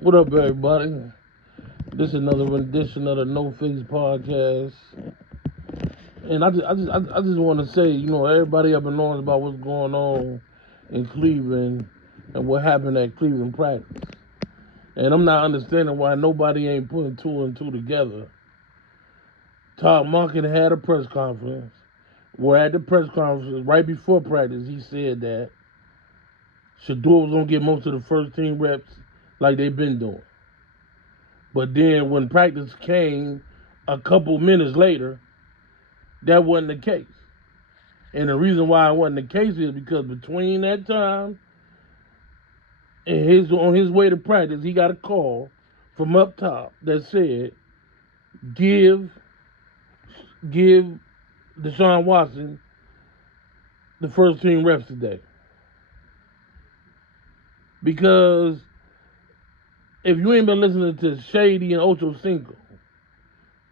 What up, everybody? This is another rendition of the No Face podcast, and I just want to say, everybody up and knowing about what's going on in Cleveland and what happened at Cleveland practice, and I'm not understanding why nobody ain't putting two and two together. Todd Monken had a press conference, where at the press conference right before practice, he said that Shedeur was gonna get most of the first team reps like they've been doing. But then when practice came a couple minutes later, that wasn't the case. And the reason why it wasn't the case is because between that time and on his way to practice, he got a call from up top that said, give give Deshaun Watson the first team reps today. Because if you ain't been listening to Shady and Ocho Cinco,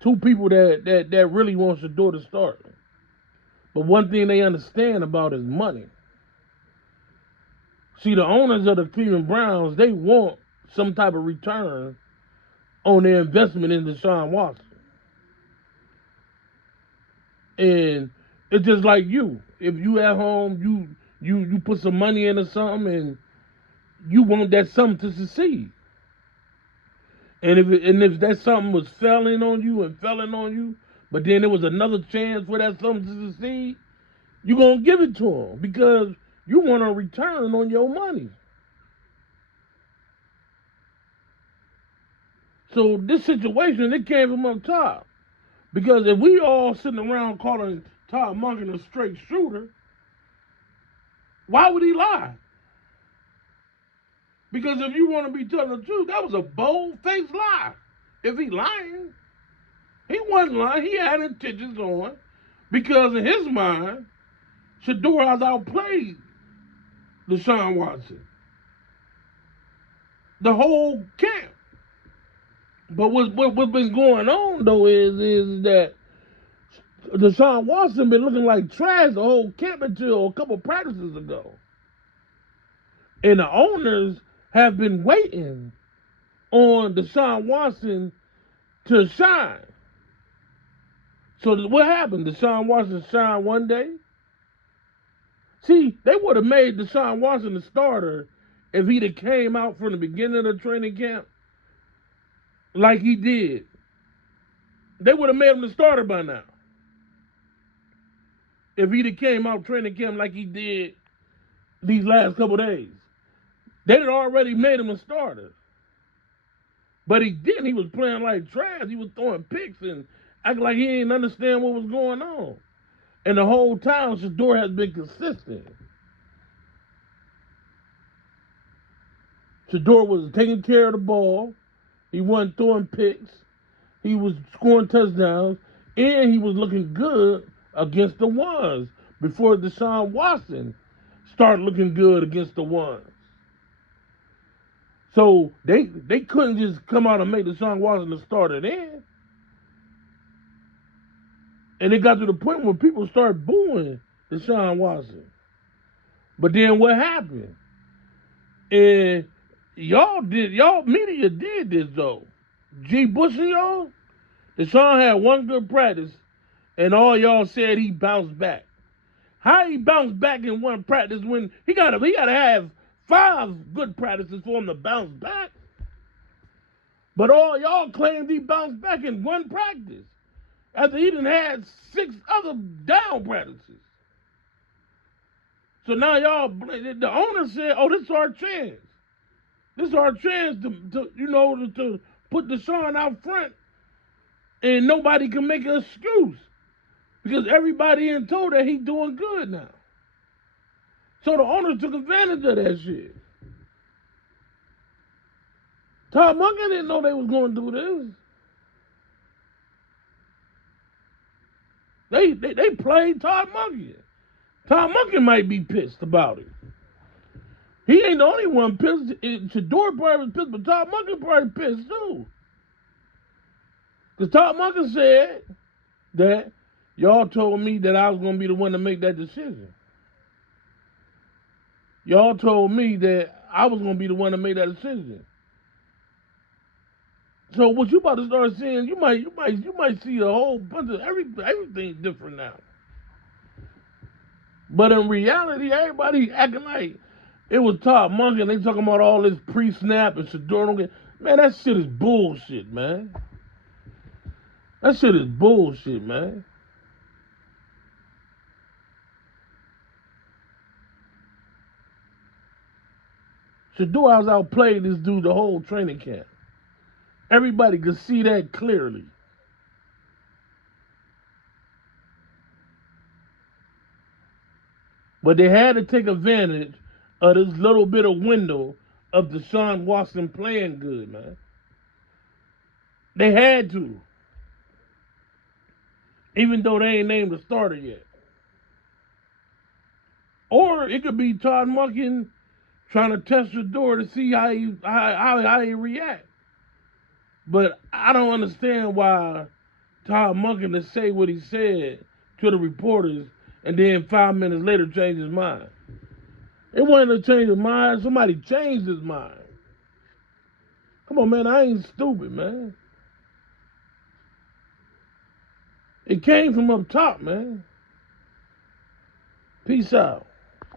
two people that really want Shedeur to start. But one thing they understand about is money. See, the owners of the Cleveland Browns, they want some type of return on their investment in Deshaun Watson. And it's just like you. If you at home, you put some money into something and you want that something to succeed. And if that something was failing on you, but then there was another chance for that something to succeed, you're gonna give it to them because you want a return on your money. So this situation, it came from up top. Because if we all sitting around calling Todd Monken a straight shooter, why would he lie? Because if you want to be telling the truth, that was a bold-faced lie. If he lying, he wasn't lying. He had intentions on because in his mind, Shedeur has outplayed Deshaun Watson. The whole camp. But what's been going on though is that Deshaun Watson been looking like trash the whole camp until a couple practices ago. And the owners have been waiting on Deshaun Watson to shine. So what happened? Deshaun Watson shined one day. See, they would have made Deshaun Watson the starter if he'd have came out from the beginning of the training camp like he did. They would have made him the starter by now. If he'd have came out training camp like he did these last couple days. They'd already made him a starter. But he didn't. He was playing like trash. He was throwing picks and acting like he didn't understand what was going on. And the whole time, Shedeur has been consistent. Shedeur was taking care of the ball. He wasn't throwing picks. He was scoring touchdowns. And he was looking good against the ones before Deshaun Watson started looking good against the ones. So they couldn't just come out and make Deshaun Watson the starter then. And it got to the point where people started booing Deshaun Watson. But then what happened? And y'all media did this though. G. Bush and y'all, Deshaun had one good practice, and all y'all said he bounced back. How he bounced back in one practice when he gotta have 5 good practices for him to bounce back? But all y'all claimed he bounced back in one practice after he done had 6 other down practices. So now y'all, the owner said, "Oh, this is our chance. This is our chance to put Deshaun out front, and nobody can make an excuse because everybody in told that he's doing good now." So the owner took advantage of that shit. Todd Monken didn't know they was going to do this. They played Todd Monken. Todd Monken might be pissed about it. He ain't the only one pissed. Shedeur probably was pissed, but Todd Monken probably pissed too. Because Todd Monken said that y'all told me that I was going to be the one to make that decision. Y'all told me that I was going to be the one to make that decision. So what you about to start seeing, you might see a whole bunch of everything different now. But in reality, everybody acting like it was Todd Monk and they talking about all this pre-snap and Shedeur don't get. Man, that shit is bullshit, man. That shit is bullshit, man. Shedeur has outplayed this dude the whole training camp. Everybody could see that clearly. But they had to take advantage of this little bit of window of Deshaun Watson playing good, man. They had to. Even though they ain't named a starter yet. Or it could be Todd Monken trying to test Shedeur to see how he react. But I don't understand why Todd Monken to say what he said to the reporters and then 5 minutes later change his mind. It wasn't a change of mind. Somebody changed his mind. Come on, man. I ain't stupid, man. It came from up top, man. Peace out.